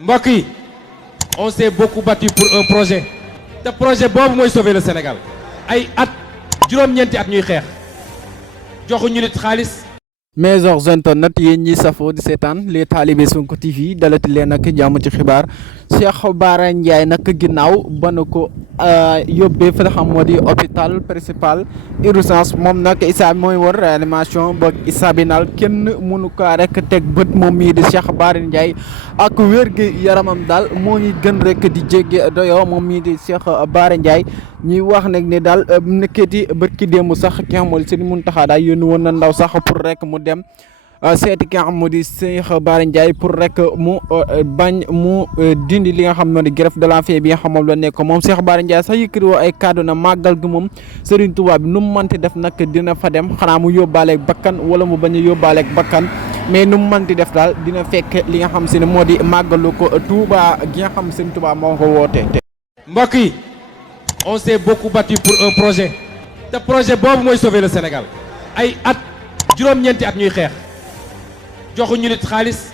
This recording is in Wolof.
mbokk yi on s'est beaucoup battu pour un projet te projet boobu mooy sauver le Sénégal ay at juróom-ñeenti at ñuy xeex joxuñu nit xaalis. mes chers internautes yéen ñi safoo di seetaan les talibé Sonko TV dalati leen nag jàmm ci xibaar Cheikh Bara Ndiaye nag ginnaaw ba na ko yóbbee fa nga xam moo di hôpital principal urgence moom nag Issa mooy war réanimation ba Issa bi naal kenn mënu ko rek teg bët moom mii di Cheikh Bara Ndiaye ak wér gi yaramam daal moo ngi gën rek di jéggi doyoo moom mii di Cheikh Bara Ndiaye ñuy wax nag ni daal nekkati bërki démb sax ki nga xam moo di Serigne Mountakha daal yónni woon na ndaw sax pour rek mu dem seeti ki nga xam moo di Cheikh Bara Ndiaye pour rek mu bañ mu dindi li nga xam moo di greffe de la faim bi nga xam moom la nekk moom Cheikh Bara Ndiaye sax yëkkati woo ay kàddu na màggal gi moom Serigne Touba bi nu mu mënti def nag dina fa dem xanaa mu yóbbaaleeg bakkan wala mu bañ a yóbbaaleeg bakkan mais nu mu mënti def daal dina fekk li nga xam si ne moo di màggalu ko Touba gi nga xam Serigne Touba moo ko woote. mbokk yi on s'est beaucoup battu pour un projet te projet boobu mooy sauver le Sénégal ay at juróom-ñeenti at ñuy xeex joxuñu nit xaalis